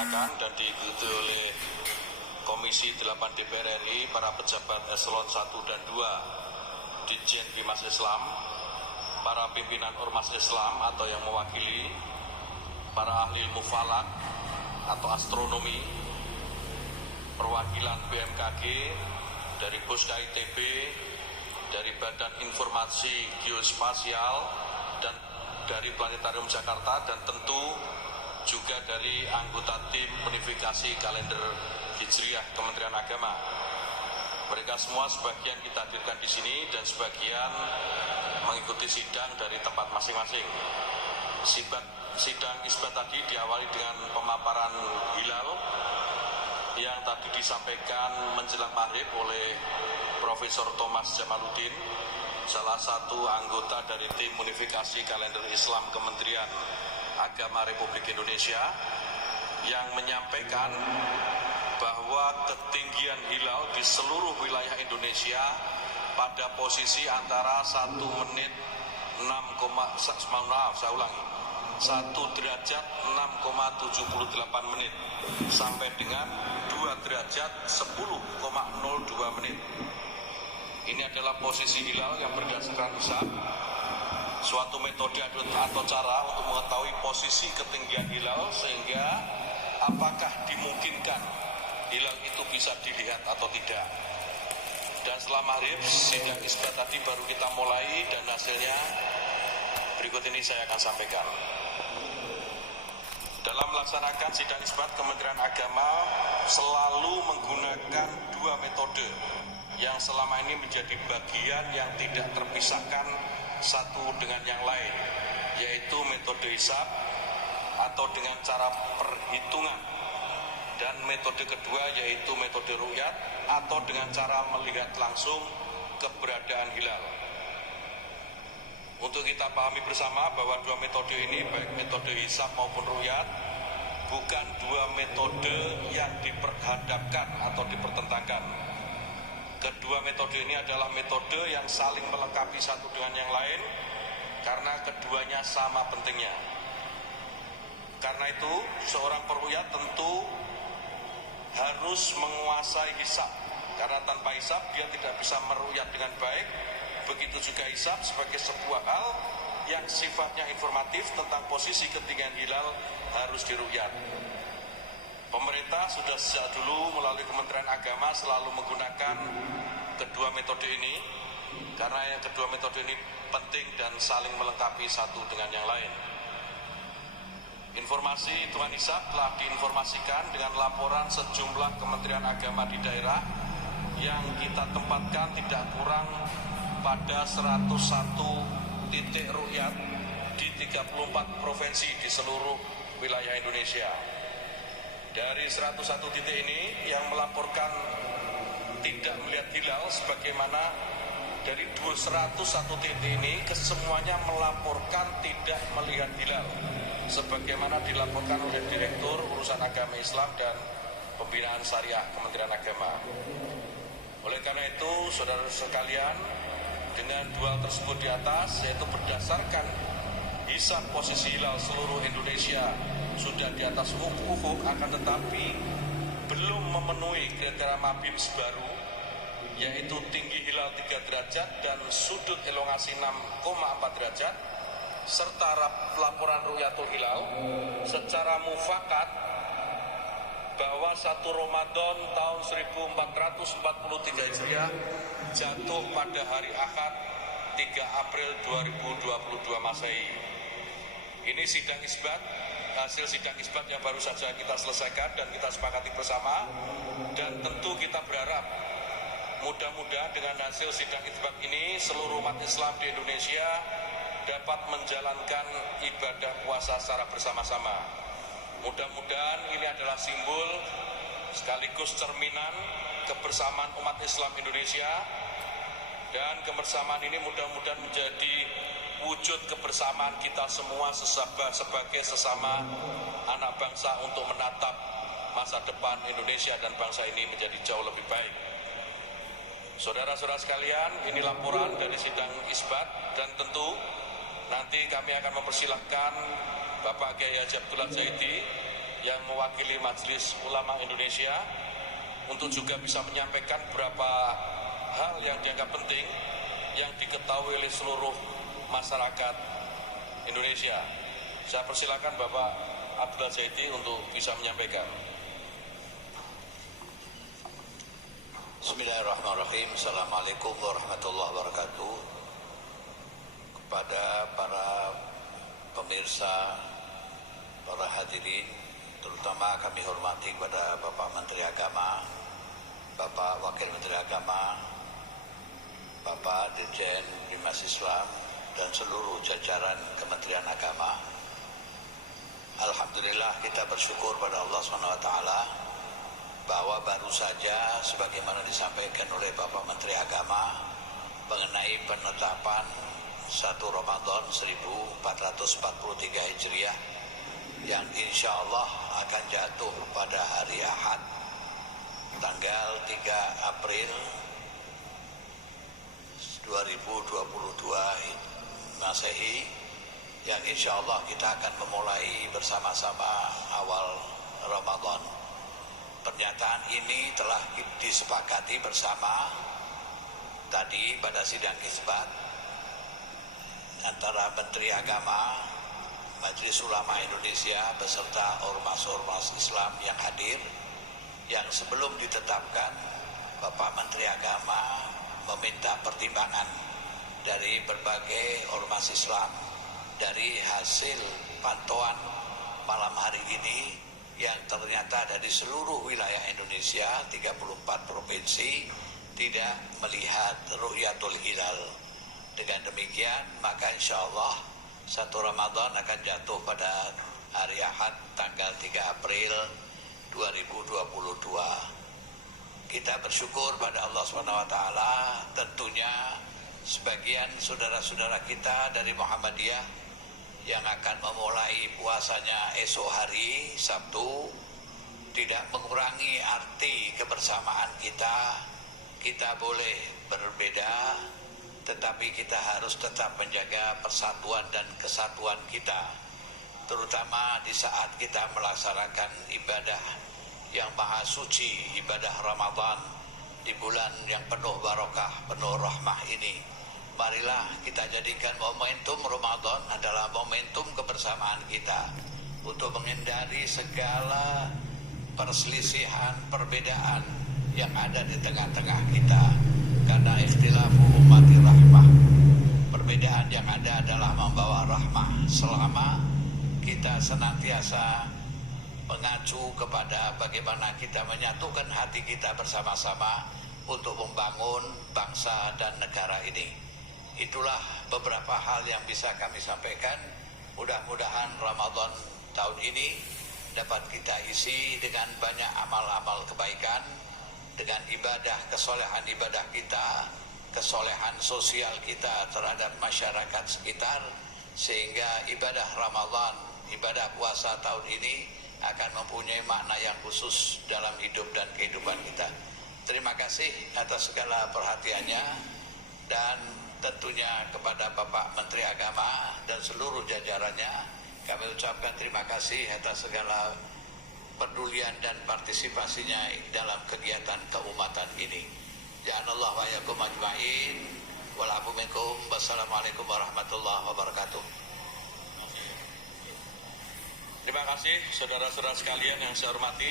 dilaksanakan dan diikuti oleh Komisi 8 DPR RI, para pejabat eselon 1 dan 2, Ditjen Bimas Islam, para pimpinan ormas Islam atau yang mewakili, para ahli ilmu falak atau astronomi, perwakilan BMKG, dari Puska ITB, dari Badan Informasi Geospasial, dan dari Planetarium Jakarta, dan tentu juga dari anggota tim unifikasi kalender Hijriah Kementerian Agama. Mereka semua sebagian kita hadirkan di sini dan sebagian mengikuti sidang dari tempat masing-masing. Sidang isbat tadi diawali dengan pemaparan hilal yang tadi disampaikan menjelang maghrib oleh Profesor Thomas Jamaluddin, salah satu anggota dari tim unifikasi kalender Islam Kementerian Agama Republik Indonesia, yang menyampaikan bahwa ketinggian hilal di seluruh wilayah Indonesia pada posisi antara 1 derajat 6,78 menit sampai dengan 2 derajat 10,02 menit. Ini adalah posisi hilal yang berdasarkan hisab, suatu metode atau cara untuk mengetahui posisi ketinggian hilal, sehingga apakah dimungkinkan hilal itu bisa dilihat atau tidak. Dan setelah maghrib, sidang isbat tadi baru kita mulai dan hasilnya berikut ini saya akan sampaikan. Dalam melaksanakan sidang isbat, Kementerian Agama selalu menggunakan 2 metode yang selama ini menjadi bagian yang tidak terpisahkan satu dengan yang lain, yaitu metode hisab atau dengan cara perhitungan, dan metode kedua yaitu metode ru'yat atau dengan cara melihat langsung keberadaan hilal. Untuk kita pahami bersama bahwa 2 metode ini, baik metode hisab maupun ru'yat, bukan 2 metode yang diperhadapkan atau dipertentangkan. Kedua metode ini adalah metode yang saling melengkapi satu dengan yang lain karena keduanya sama pentingnya. Karena itu, seorang peruyat tentu harus menguasai hisab, karena tanpa hisab dia tidak bisa meruyat dengan baik. Begitu juga hisab sebagai sebuah hal yang sifatnya informatif tentang posisi ketinggian hilal harus diruyat. Pemerintah sudah sejak dulu melalui Kementerian Agama selalu menggunakan kedua metode ini, karena yang kedua metode ini penting dan saling melengkapi satu dengan yang lain. Informasi hitungan hisab telah diinformasikan dengan laporan sejumlah Kementerian Agama di daerah yang kita tempatkan tidak kurang pada 101 titik ru'yat di 34 provinsi di seluruh wilayah Indonesia. Dari 101 titik ini yang melaporkan tidak melihat hilal, sebagaimana dari 101 titik ini kesemuanya melaporkan tidak melihat hilal, sebagaimana dilaporkan oleh Direktur Urusan Agama Islam dan Pembinaan Syariah Kementerian Agama. Oleh karena itu, saudara sekalian, dengan 2 hal tersebut di atas, yaitu berdasarkan hisab posisi hilal seluruh Indonesia sudah di atas ufuk, akan tetapi belum memenuhi kriteria MABIMS baru, yaitu tinggi hilal 3 derajat dan sudut elongasi 6,4 derajat, serta laporan ru'yatul hilal secara mufakat bahwa 1 Ramadan tahun 1443 Hijriah jatuh pada hari Ahad 3 April 2022 Masehi. Ini sidang isbat, hasil sidang isbat yang baru saja kita selesaikan dan kita sepakati bersama, dan tentu kita berharap mudah-mudahan dengan hasil sidang isbat ini seluruh umat Islam di Indonesia dapat menjalankan ibadah puasa secara bersama-sama. Mudah-mudahan ini adalah simbol sekaligus cerminan kebersamaan umat Islam Indonesia, dan kebersamaan ini mudah-mudahan menjadi wujud kebersamaan kita semua sebagai sesama anak bangsa untuk menatap masa depan Indonesia dan bangsa ini menjadi jauh lebih baik. Saudara-saudara sekalian, ini laporan dari sidang isbat, dan tentu nanti kami akan mempersilahkan Bapak Kiai Haji Abdullah Zaidi yang mewakili Majelis Ulama Indonesia untuk juga bisa menyampaikan beberapa hal yang dianggap penting yang diketahui oleh seluruh masyarakat Indonesia. Saya persilakan Bapak Abdullah Zaidi untuk bisa menyampaikan. Bismillahirrahmanirrahim. Assalamualaikum warahmatullahi wabarakatuh. Kepada para pemirsa, para hadirin, terutama kami hormati kepada Bapak Menteri Agama, Bapak Wakil Menteri Agama, Bapak Dirjen Bimas Islam, dan seluruh jajaran Kementerian Agama. Alhamdulillah kita bersyukur pada Allah SWT bahwa baru saja sebagaimana disampaikan oleh Bapak Menteri Agama mengenai penetapan 1 Ramadan 1443 Hijriah yang insya Allah akan jatuh pada hari Ahad tanggal 3 April 2022 Masehi, yang insya Allah kita akan memulai bersama-sama awal Ramadan. Pernyataan ini telah disepakati bersama tadi pada sidang isbat antara Menteri Agama, Majelis Ulama Indonesia beserta ormas-ormas Islam yang hadir, yang sebelum ditetapkan Bapak Menteri Agama meminta pertimbangan dari berbagai ormas Islam dari hasil pantauan malam hari ini yang ternyata dari seluruh wilayah Indonesia 34 provinsi tidak melihat Ru'yatul Hilal. Dengan demikian maka insya Allah 1 Ramadan akan jatuh pada hari Ahad tanggal 3 April 2022. Kita bersyukur pada Allah SWT, tentunya sebagian saudara-saudara kita dari Muhammadiyah yang akan memulai puasanya esok hari Sabtu tidak mengurangi arti kebersamaan kita. Kita boleh berbeda, tetapi kita harus tetap menjaga persatuan dan kesatuan kita, terutama di saat kita melaksanakan ibadah yang maha suci, ibadah Ramadan di bulan yang penuh barokah, penuh rahmah ini. Marilah kita jadikan momentum Ramadan adalah momentum kebersamaan kita untuk menghindari segala perselisihan, perbedaan yang ada di tengah-tengah kita. Karena ikhtilafu ummati rahmah, perbedaan yang ada adalah membawa rahmah selama kita senantiasa mengacu kepada bagaimana kita menyatukan hati kita bersama-sama untuk membangun bangsa dan negara ini. Itulah beberapa hal yang bisa kami sampaikan. Mudah-mudahan Ramadan tahun ini dapat kita isi dengan banyak amal-amal kebaikan, dengan ibadah, kesolehan ibadah kita, kesolehan sosial kita terhadap masyarakat sekitar, sehingga ibadah Ramadan, ibadah puasa tahun ini akan mempunyai makna yang khusus dalam hidup dan kehidupan kita. Terima kasih atas segala perhatiannya, dan tentunya kepada Bapak Menteri Agama dan seluruh jajarannya kami ucapkan terima kasih atas segala pedulian dan partisipasinya dalam kegiatan keumatan ini. Ja'anallahu wa iyyakum ajma'in. Wal 'afwu minkum. Wassalamualaikum warahmatullahi wabarakatuh. Terima kasih saudara-saudara sekalian yang saya hormati.